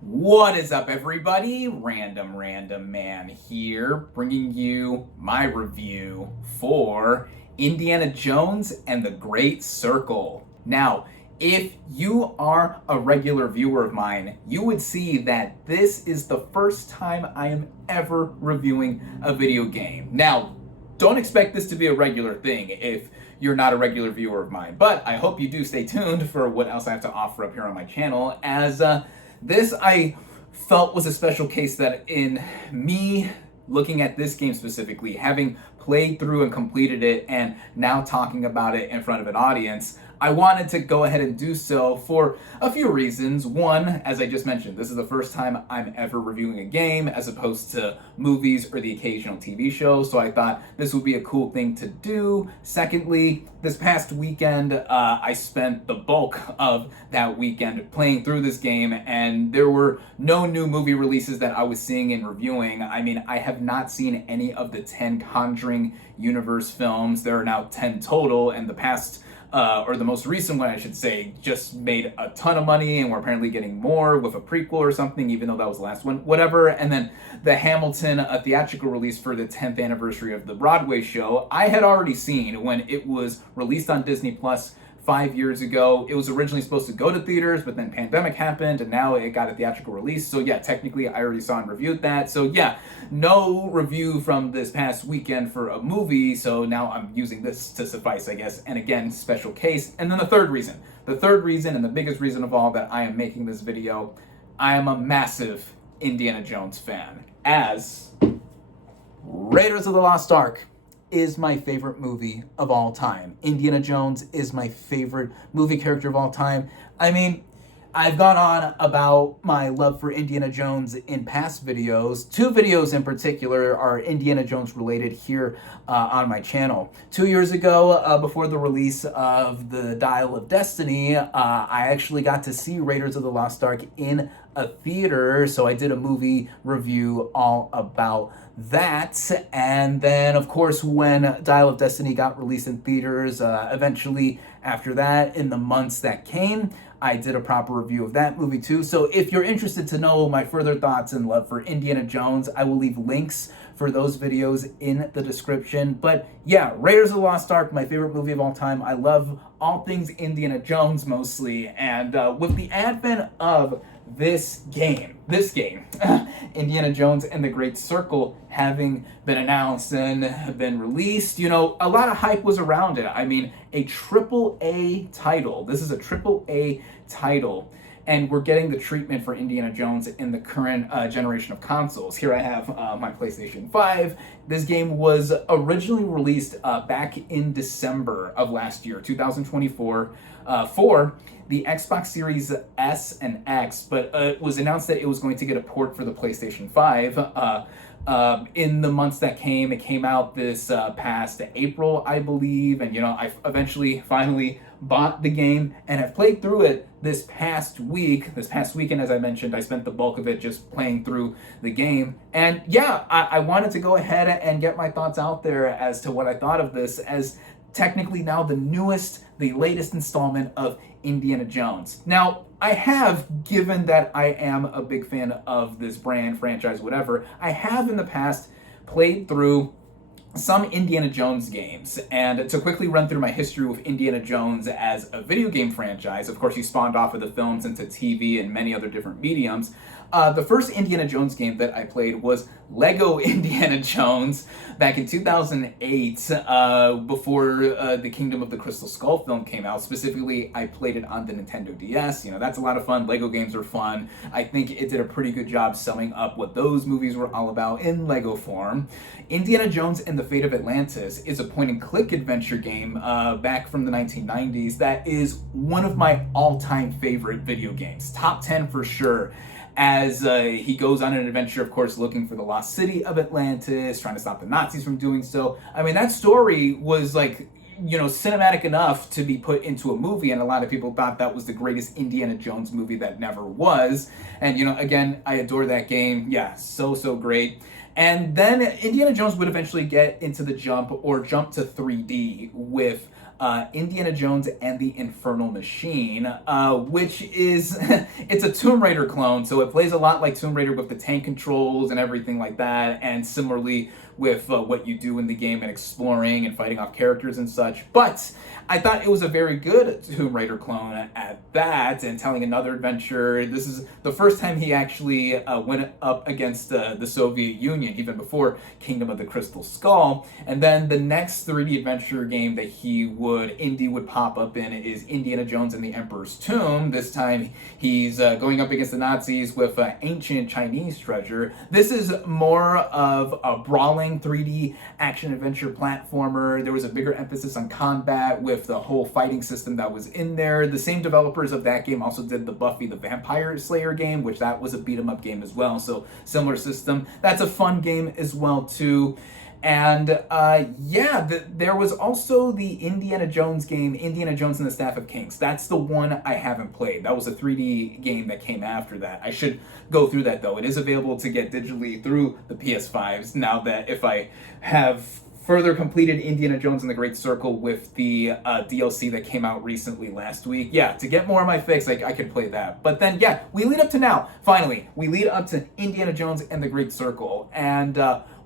What is up, everybody? Random Random Man here, bringing you my review for Indiana Jones and the Great Circle. Now, if you are a regular viewer of mine, you would see that this is the first time I am ever reviewing a video game. Now, don't expect this to be a regular thing if you're not a regular viewer of mine, but I hope you do stay tuned for what else I have to offer up here on my channel, as this I felt was a special case that in me looking at this game specifically, having played through and completed it and now talking about it in front of an audience, I wanted to go ahead and do so for a few reasons. One, as I just mentioned, this is the first time I'm ever reviewing a game as opposed to movies or the occasional TV show, so I thought this would be a cool thing to do. Secondly, this past weekend, I spent the bulk of that weekend playing through this game, and there were no new movie releases that I was seeing and reviewing. I mean, I have not seen any of the 10 Conjuring universe films. There are now 10 total, and the past or the most recent one, I should say, just made a ton of money, and we're apparently getting more with a prequel or something, even though that was the last one, whatever. And then the Hamilton theatrical release for the 10th anniversary of the Broadway show, I had already seen when it was released on Disney Plus 5 years ago. It was originally supposed to go to theaters, but then pandemic happened, and now it got a theatrical release. So yeah, technically I already saw and reviewed that. So yeah, no review from this past weekend for a movie, so now I'm using this to suffice, I guess. And again, special case. And then the third reason and the biggest reason of all that I am making this video, I am a massive Indiana Jones fan, as Raiders of the Lost Ark is my favorite movie of all time. Indiana Jones is my favorite movie character of all time. I mean, I've gone on about my love for Indiana Jones in past videos. Two videos in particular are Indiana Jones related here on my channel. 2 years ago, before the release of the Dial of Destiny, I actually got to see Raiders of the Lost Ark in a theater, so I did a movie review all about that. And then, of course, when Dial of Destiny got released in theaters, eventually after that, in the months that came, I did a proper review of that movie too. So if you're interested to know my further thoughts and love for Indiana Jones, I will leave links for those videos in the description. But yeah, Raiders of the Lost Ark, my favorite movie of all time. I love all things Indiana Jones mostly, and with the advent of this game, Indiana Jones and the Great Circle having been announced and been released, you know, a lot of hype was around it. I mean, a AAA title. This is a AAA title, and we're getting the treatment for Indiana Jones in the current generation of consoles. Here I have my PlayStation 5. This game was originally released back in December of last year, 2024, for the Xbox Series S and X, but it was announced that it was going to get a port for the PlayStation 5. In the months that came, it came out this past April, I believe, and you know, I eventually finally bought the game and have played through it this past weekend, as I mentioned. I spent the bulk of it just playing through the game, and yeah, I wanted to go ahead and get my thoughts out there as to what I thought of this, as technically now the latest installment of Indiana Jones. Now, I have, given that I am a big fan of this brand, franchise, whatever, I have in the past played through some Indiana Jones games. And to quickly run through my history with Indiana Jones as a video game franchise, of course, he spawned off of the films into TV and many other different mediums. The first Indiana Jones game that I played was Lego Indiana Jones back in 2008, before the Kingdom of the Crystal Skull film came out. Specifically, I played it on the Nintendo DS. You know, that's a lot of fun. Lego games are fun. I think it did a pretty good job summing up what those movies were all about in Lego form. Indiana Jones and the Fate of Atlantis is a point-and-click adventure game back from the 1990s that is one of my all-time favorite video games. Top 10 for sure. As he goes on an adventure, of course, looking for the lost city of Atlantis, trying to stop the Nazis from doing so. I mean, that story was like, you know, cinematic enough to be put into a movie, and a lot of people thought that was the greatest Indiana Jones movie that never was. And, you know, again, I adore that game. Yeah, so great. And then Indiana Jones would eventually get into the jump to 3D with Indiana Jones and the Infernal Machine, which is, it's a Tomb Raider clone, so it plays a lot like Tomb Raider with the tank controls and everything like that, and similarly with what you do in the game and exploring and fighting off characters and such. But I thought it was a very good Tomb Raider clone at that, and telling another adventure. This is the first time he actually went up against the Soviet Union, even before Kingdom of the Crystal Skull. And then the next 3D adventure game that Indy would pop up in is Indiana Jones and the Emperor's Tomb. This time he's going up against the Nazis with ancient Chinese treasure. This is more of a brawling 3D action adventure platformer. There was a bigger emphasis on combat with the whole fighting system that was in there. The same developers of that game also did the Buffy the Vampire Slayer game, which that was a beat 'em up game as well, so similar system. That's a fun game as well too. And there was also the Indiana Jones game, Indiana Jones and the Staff of Kings. That's the one I haven't played. That was a 3D game that came after that. I should go through that though. It is available to get digitally through the PS5s now that if I have further completed Indiana Jones and the Great Circle with the DLC that came out recently last week. Yeah, to get more of my fix, I could play that. But then, yeah, we lead up to now. Finally, we lead up to Indiana Jones and the Great Circle. And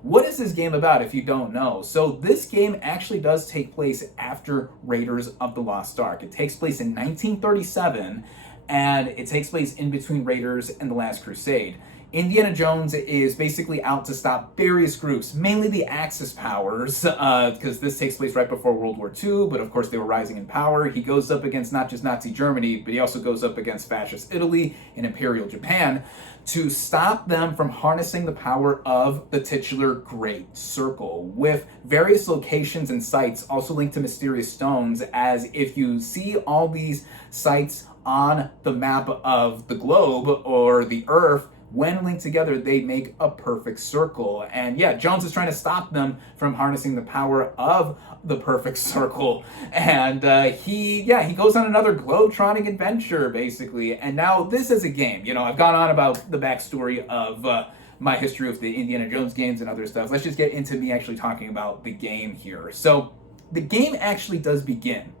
what is this game about if you don't know? So this game actually does take place after Raiders of the Lost Ark. It takes place in 1937, and it takes place in between Raiders and the Last Crusade. Indiana Jones is basically out to stop various groups, mainly the Axis powers, because this takes place right before World War II, but of course they were rising in power. He goes up against not just Nazi Germany, but he also goes up against Fascist Italy and Imperial Japan to stop them from harnessing the power of the titular Great Circle, with various locations and sites also linked to mysterious stones, as if you see all these sites on the map of the globe or the Earth, when linked together, they make a perfect circle. And yeah, Jones is trying to stop them from harnessing the power of the perfect circle. And he goes on another globe-trotting adventure, basically. And now this is a game. You know, I've gone on about the backstory of my history of the Indiana Jones games and other stuff. Let's just get into me actually talking about the game here. So the game actually does begin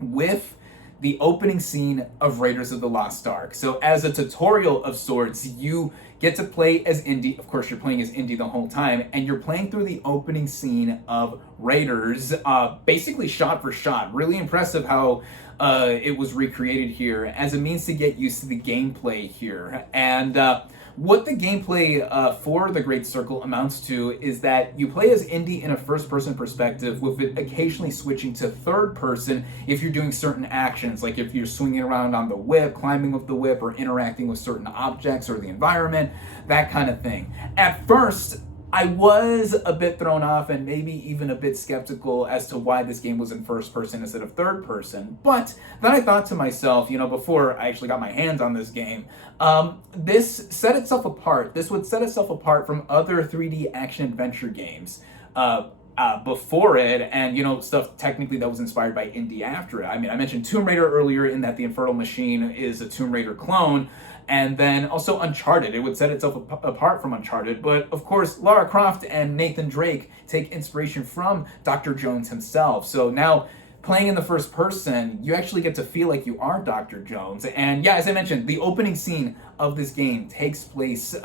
with the opening scene of Raiders of the Lost Ark. So as a tutorial of sorts, you get to play as Indy. Of course, you're playing as Indy the whole time, and you're playing through the opening scene of Raiders, basically shot for shot. Really impressive how it was recreated here as a means to get used to the gameplay here. And what the gameplay for the Great Circle amounts to is that you play as Indy in a first-person perspective, with it occasionally switching to third-person if you're doing certain actions, like if you're swinging around on the whip, climbing with the whip, or interacting with certain objects or the environment, that kind of thing. At first, I was a bit thrown off and maybe even a bit skeptical as to why this game was in first person instead of third person. But then I thought to myself, you know, before I actually got my hands on this game, this set itself apart. This would set itself apart from other 3D action adventure games before it, and, you know, stuff technically that was inspired by Indy after it. I mean, I mentioned Tomb Raider earlier in that the Infernal Machine is a Tomb Raider clone. And then also Uncharted. It would set itself apart from Uncharted. But of course, Lara Croft and Nathan Drake take inspiration from Dr. Jones himself. So now, playing in the first person, you actually get to feel like you are Dr. Jones. And yeah, as I mentioned, the opening scene of this game takes place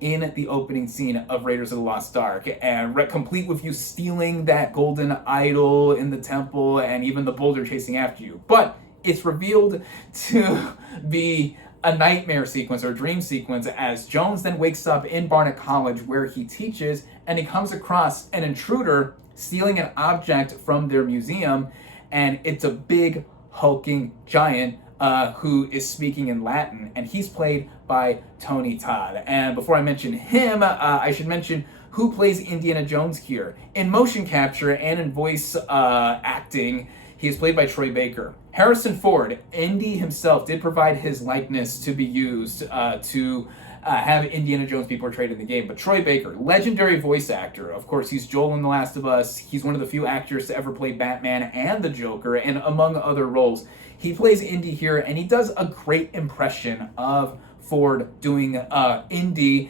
in the opening scene of Raiders of the Lost Ark, and complete with you stealing that golden idol in the temple and even the boulder chasing after you. But it's revealed to be a nightmare sequence or a dream sequence, as Jones then wakes up in Barnet College where he teaches, and he comes across an intruder stealing an object from their museum, and it's a big hulking giant who is speaking in Latin, and he's played by Tony Todd. And before I mention him, I should mention who plays Indiana Jones here. In motion capture and in voice acting, he is played by Troy Baker. Harrison Ford, Indy himself, did provide his likeness to be used to have Indiana Jones be portrayed in the game. But Troy Baker, legendary voice actor. Of course, he's Joel in The Last of Us. He's one of the few actors to ever play Batman and the Joker, and among other roles. He plays Indy here, and he does a great impression of Ford doing Indy,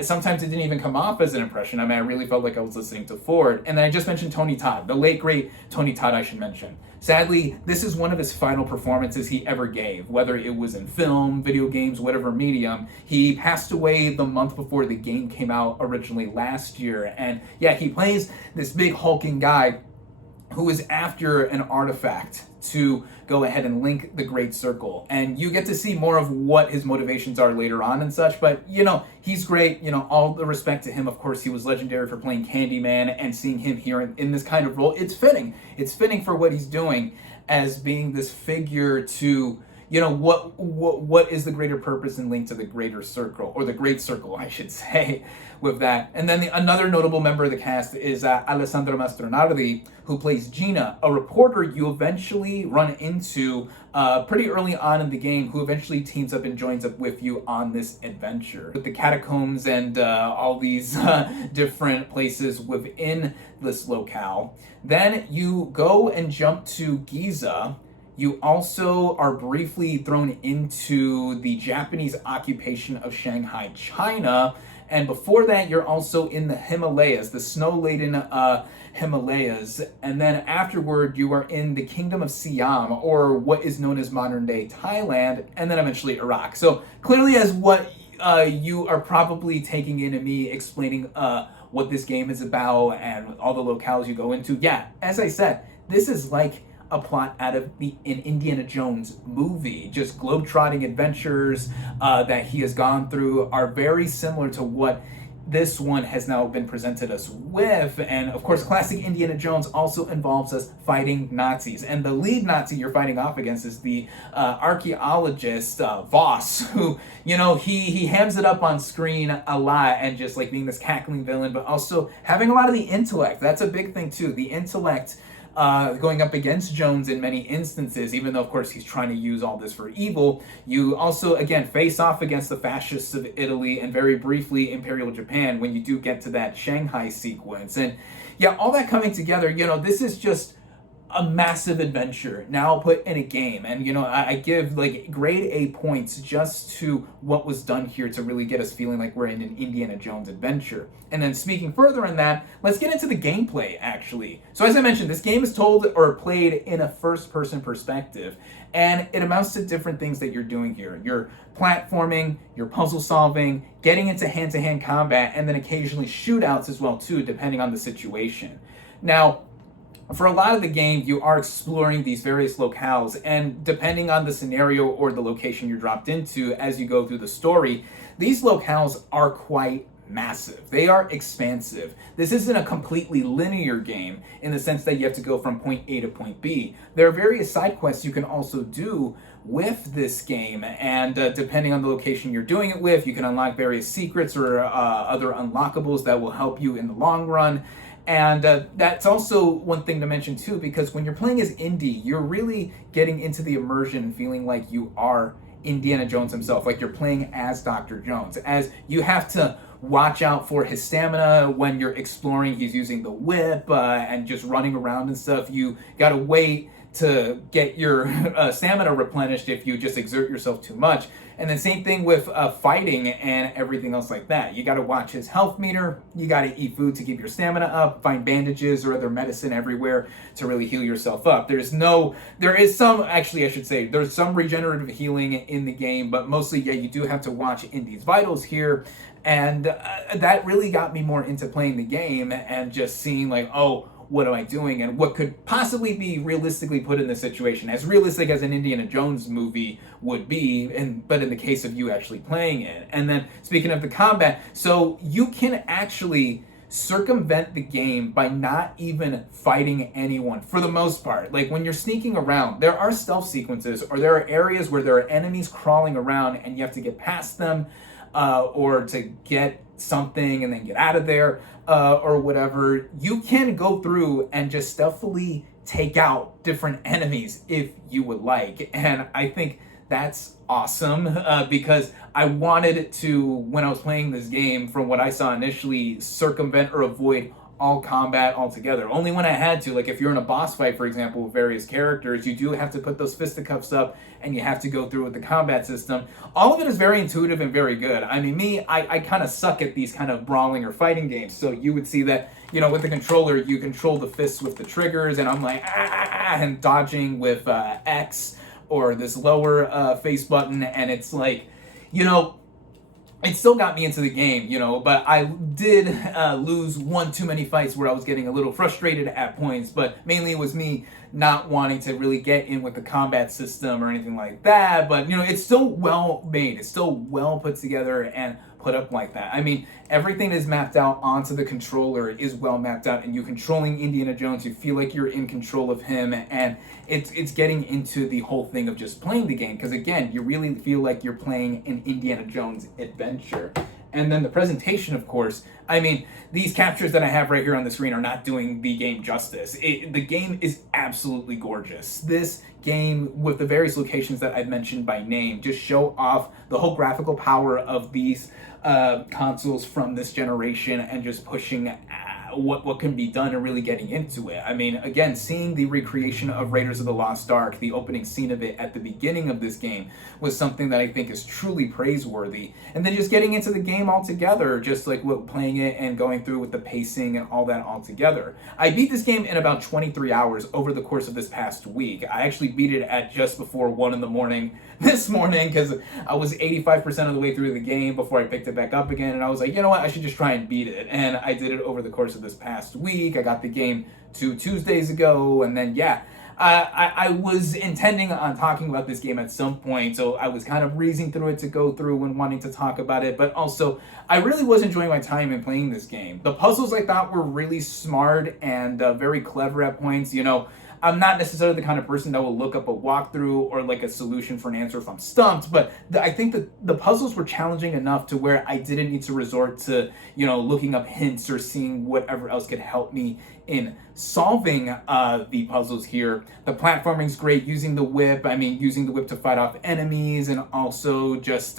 sometimes it didn't even come off as an impression. I mean, I really felt like I was listening to Ford. And then I just mentioned Tony Todd, the late, great Tony Todd, I should mention. Sadly, this is one of his final performances he ever gave, whether it was in film, video games, whatever medium. He passed away the month before the game came out originally last year. And yeah, he plays this big hulking guy who is after an artifact to go ahead and link the Great Circle. And you get to see more of what his motivations are later on and such, but he's great. All the respect to him. Of course, he was legendary for playing Candyman, and seeing him here in this kind of role, it's fitting. It's fitting for what he's doing as being this figure to what is the greater purpose and link to the greater circle, or the Great Circle, I should say, with that. And then another notable member of the cast is Alessandra Mastronardi, who plays Gina, a reporter you eventually run into pretty early on in the game, who eventually teams up and joins up with you on this adventure. With the catacombs and all these different places within this locale. Then you go and jump to Giza. You also are briefly thrown into the Japanese occupation of Shanghai, China. And before that, you're also in the Himalayas, the snow-laden Himalayas. And then afterward, you are in the Kingdom of Siam, or what is known as modern-day Thailand, and then eventually Iraq. So clearly, as what you are probably taking into me explaining what this game is about and all the locales you go into. Yeah, as I said, this is like a plot out of an Indiana Jones movie. Just globetrotting adventures that he has gone through are very similar to what this one has now been presented us with. And of course, classic Indiana Jones also involves us fighting Nazis. And the lead Nazi you're fighting off against is the archaeologist Voss, who, he hams it up on screen a lot, and just like being this cackling villain, but also having a lot of the intellect. That's a big thing too. The intellect going up against Jones in many instances, even though, of course, he's trying to use all this for evil. You also, again, face off against the fascists of Italy and very briefly Imperial Japan when you do get to that Shanghai sequence. And yeah, all that coming together, this is just a massive adventure now put in a game. And I give like grade A points just to what was done here to really get us feeling like we're in an Indiana Jones adventure. And then speaking further on that, let's get into the gameplay actually. So as I mentioned, this game is told or played in a first person perspective, and it amounts to different things that you're doing here. You're platforming, you're puzzle solving, getting into hand-to-hand combat, and then occasionally shootouts as well too, depending on the situation. Now, for a lot of the game, you are exploring these various locales, and depending on the scenario or the location you're dropped into as you go through the story, these locales are quite massive. They are expansive. This isn't a completely linear game in the sense that you have to go from point A to point B. There are various side quests you can also do with this game, and depending on the location you're doing it with, you can unlock various secrets or other unlockables that will help you in the long run. And that's also one thing to mention too, because when you're playing as Indy, you're really getting into the immersion, feeling like you are Indiana Jones himself, like you're playing as Dr. Jones, as you have to watch out for his stamina when you're exploring. He's using the whip and just running around and stuff. You gotta wait to get your stamina replenished if you just exert yourself too much. And then same thing with fighting and everything else like that. You got to watch his health meter. You got to eat food to keep your stamina up, find bandages or other medicine everywhere to really heal yourself up. There's some regenerative healing in the game, but mostly, yeah, you do have to watch Indy's vitals here. And that really got me more into playing the game and just seeing like, oh, what am I doing, and what could possibly be realistically put in this situation, as realistic as an Indiana Jones movie would be, but in the case of you actually playing it. And then speaking of the combat, so you can actually circumvent the game by not even fighting anyone for the most part. Like when you're sneaking around, there are stealth sequences, or there are areas where there are enemies crawling around and you have to get past them or to get something and then get out of there or whatever. You can go through and just stealthily take out different enemies if you would like. And I think that's awesome because I wanted to, when I was playing this game, from what I saw initially, circumvent or avoid all combat all together. Only when I had to, like if you're in a boss fight, for example, with various characters, you do have to put those fisticuffs up and you have to go through with the combat system. All of it is very intuitive and very good. I mean, I kind of suck at these kind of brawling or fighting games. So you would see that, you know, with the controller, you control the fists with the triggers, and I'm like, and dodging with X or this lower face button, and it's like, you know, it still got me into the game, you know, but I did lose one too many fights where I was getting a little frustrated at points, but mainly it was me not wanting to really get in with the combat system or anything like that. But, you know, it's still well made. It's still well put together and put up like that. I mean, everything is mapped out onto the controller, is well mapped out, and you controlling Indiana Jones, you feel like you're in control of him, and it's getting into the whole thing of just playing the game, because again, you really feel like you're playing an Indiana Jones adventure. And then the presentation, of course, I mean, these captures that I have right here on the screen are not doing the game justice. The game is absolutely gorgeous. This game, with the various locations that I've mentioned by name, just show off the whole graphical power of these consoles from this generation, and just pushing what can be done and really getting into it. I mean, again, seeing the recreation of Raiders of the Lost Ark, the opening scene of it at the beginning of this game, was something that I think is truly praiseworthy. And then just getting into the game altogether, just like playing it and going through with the pacing and all that all together. I beat this game in about 23 hours over the course of this past week. I actually beat it at just before 1 in the morning this morning, because I was 85% of the way through the game before I picked it back up again, and I was like, you know what, I should just try and beat it. And I did it over the course of this past week. I got the game 2 Tuesdays ago, and then yeah, I was intending on talking about this game at some point, so I was kind of breezing through it to go through and wanting to talk about it, but also I really was enjoying my time in playing this game. The puzzles I thought were really smart and very clever at points. You know, I'm not necessarily the kind of person that will look up a walkthrough or like a solution for an answer if I'm stumped, but I think that the puzzles were challenging enough to where I didn't need to resort to, you know, looking up hints or seeing whatever else could help me in solving the puzzles here. The platforming's great, using the whip. I mean, using the whip to fight off enemies, and also just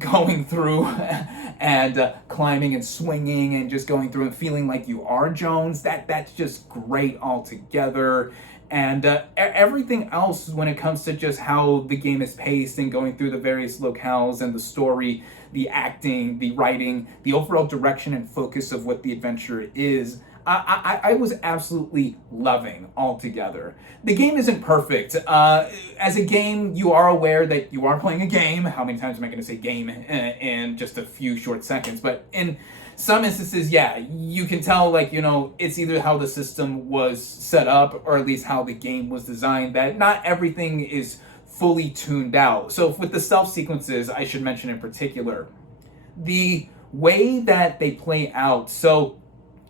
going through and climbing and swinging and just going through and feeling like you are Jones. That's just great altogether. And everything else when it comes to just how the game is paced and going through the various locales and the story, the acting, the writing, the overall direction and focus of what the adventure is, I was absolutely loving altogether. The game isn't perfect. As a game, you are aware that you are playing a game. How many times am I going to say game in just a few short seconds? But in some instances, yeah, you can tell, like, you know, it's either how the system was set up or at least how the game was designed, that not everything is fully tuned out. So with the stealth sequences, I should mention in particular, the way that they play out. So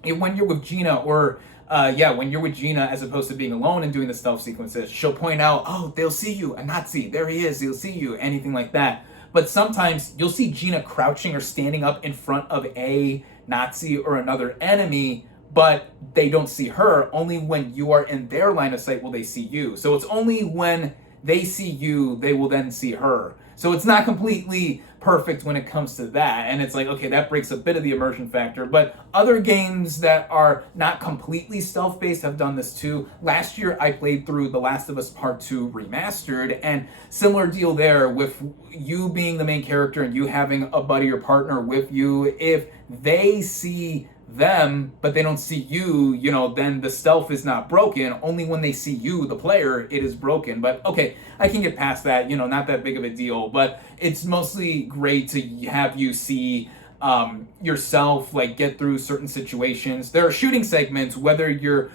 when you're with Gina, or when you're with Gina, as opposed to being alone and doing the stealth sequences, she'll point out, oh, they'll see you, a Nazi, there he is, he'll see you, anything like that. But sometimes you'll see Gina crouching or standing up in front of a Nazi or another enemy, but they don't see her. Only when you are in their line of sight will they see you. So it's only when they see you, they will then see her. So it's not completely perfect when it comes to that. And it's like, okay, that breaks a bit of the immersion factor. But other games that are not completely stealth-based have done this too. Last year, I played through The Last of Us Part 2 Remastered, and similar deal there with you being the main character and you having a buddy or partner with you. If they see them, but they don't see you, you know, then the stealth is not broken. Only when they see you, the player, it is broken. But okay, I can get past that, you know, not that big of a deal. But it's mostly great to have you see yourself, like, get through certain situations. There are shooting segments, whether you're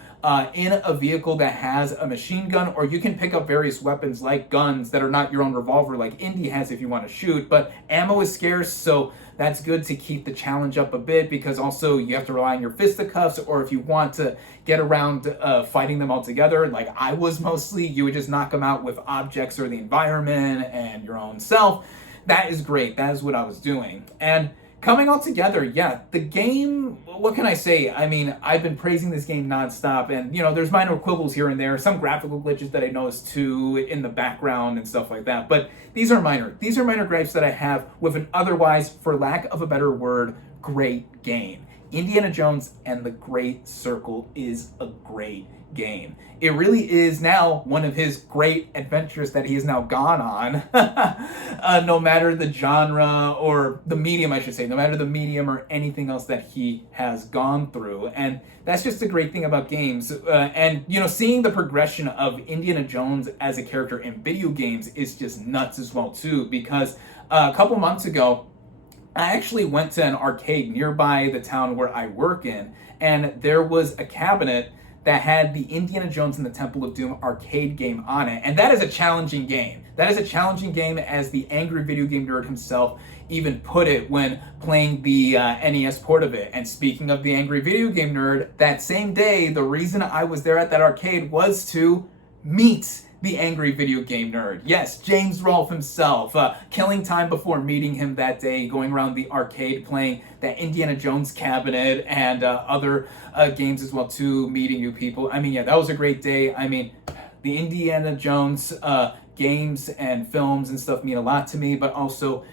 in a vehicle that has a machine gun, or you can pick up various weapons like guns that are not your own revolver like Indy has if you want to shoot, but ammo is scarce, so that's good to keep the challenge up a bit, because also you have to rely on your fisticuffs, or if you want to get around fighting them all together, like I was mostly, you would just knock them out with objects or the environment and your own self. That is great. That is what I was doing. And coming all together, yeah, the game, what can I say? I mean, I've been praising this game nonstop, and, you know, there's minor quibbles here and there, some graphical glitches that I noticed too in the background and stuff like that, but these are minor. These are minor gripes that I have with an otherwise, for lack of a better word, great game. Indiana Jones and the Great Circle is a great game. It really is now one of his great adventures that he has now gone on. No matter the genre or the medium, I should say, no matter the medium or anything else that he has gone through. And that's just a great thing about games. And, you know, seeing the progression of Indiana Jones as a character in video games is just nuts as well, too, because a couple months ago, I actually went to an arcade nearby the town where I work in, and there was a cabinet that had the Indiana Jones and the Temple of Doom arcade game on it. And that is a challenging game. That is a challenging game, as the angry video game nerd himself even put it when playing the NES port of it. And speaking of the angry video game nerd, that same day, the reason I was there at that arcade was to meet the angry video game nerd. Yes, James Rolfe himself, killing time before meeting him that day, going around the arcade playing that Indiana Jones cabinet and other games as well too, meeting new people. I mean, yeah, that was a great day. I mean, the Indiana Jones games and films and stuff mean a lot to me, but also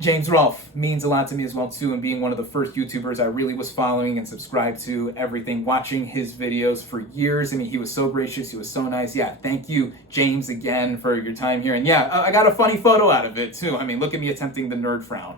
James Rolfe means a lot to me as well too, and being one of the first YouTubers I really was following and subscribed to everything, watching his videos for years. I mean, he was so gracious, he was so nice. Yeah, thank you, James, again for your time here. And yeah, I got a funny photo out of it too. I mean, look at me attempting the nerd frown.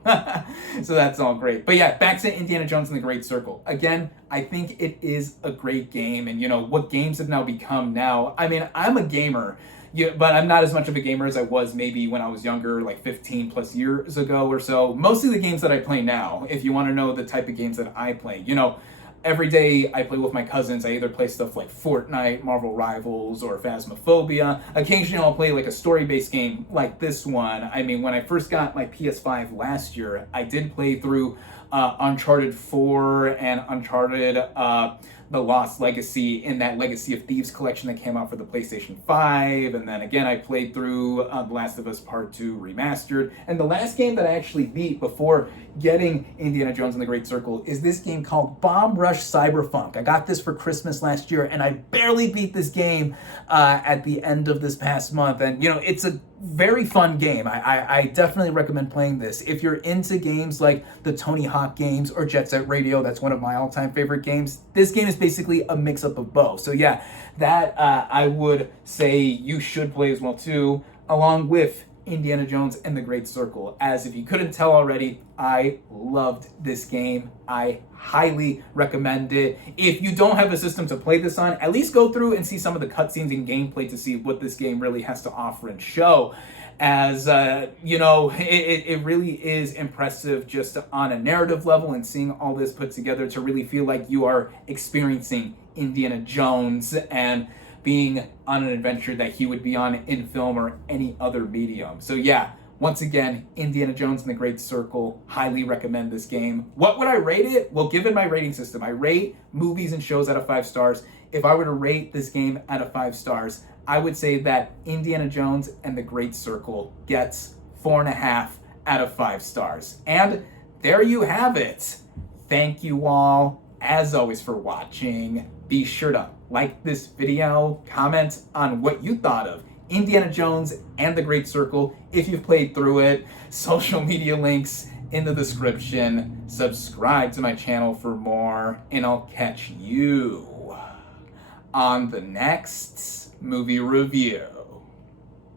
So that's all great. But yeah, back to Indiana Jones and the Great Circle. Again, I think it is a great game, and you know, what games have now become now. I mean, I'm a gamer. Yeah, but I'm not as much of a gamer as I was maybe when I was younger, like 15 plus years ago or so. Mostly the games that I play now, if you want to know the type of games that I play. You know, every day I play with my cousins. I either play stuff like Fortnite, Marvel Rivals, or Phasmophobia. Occasionally I'll play like a story-based game like this one. I mean, when I first got my PS5 last year, I did play through Uncharted 4 and Uncharted The Lost Legacy in that Legacy of Thieves collection that came out for the PlayStation 5. And then again, I played through The Last of Us Part 2 Remastered. And the last game that I actually beat before getting Indiana Jones and the Great Circle is this game called Bomb Rush Cyberpunk. I got this for Christmas last year, and I barely beat this game at the end of this past month. And, you know, it's a very fun game. I definitely recommend playing this. If you're into games like the Tony Hawk games or Jet Set Radio, that's one of my all-time favorite games. This game is basically a mix-up of both. So yeah, that I would say you should play as well too, along with Indiana Jones and the Great Circle. As if you couldn't tell already, I loved this game. I highly recommend it. If you don't have a system to play this on, at least go through and see some of the cutscenes and gameplay to see what this game really has to offer and show. As, you know, it really is impressive just on a narrative level, and seeing all this put together to really feel like you are experiencing Indiana Jones and being on an adventure that he would be on in film or any other medium. So yeah, once again, Indiana Jones and the Great Circle, highly recommend this game. What would I rate it? Well, given my rating system, I rate movies and shows out of 5 stars. If I were to rate this game out of 5 stars, I would say that Indiana Jones and the Great Circle gets 4.5 out of 5 stars. And there you have it. Thank you all, as always, for watching. Be sure to like this video, comment on what you thought of Indiana Jones and the Great Circle if you've played through it. Social media links in the description. Subscribe to my channel for more, and I'll catch you on the next movie review.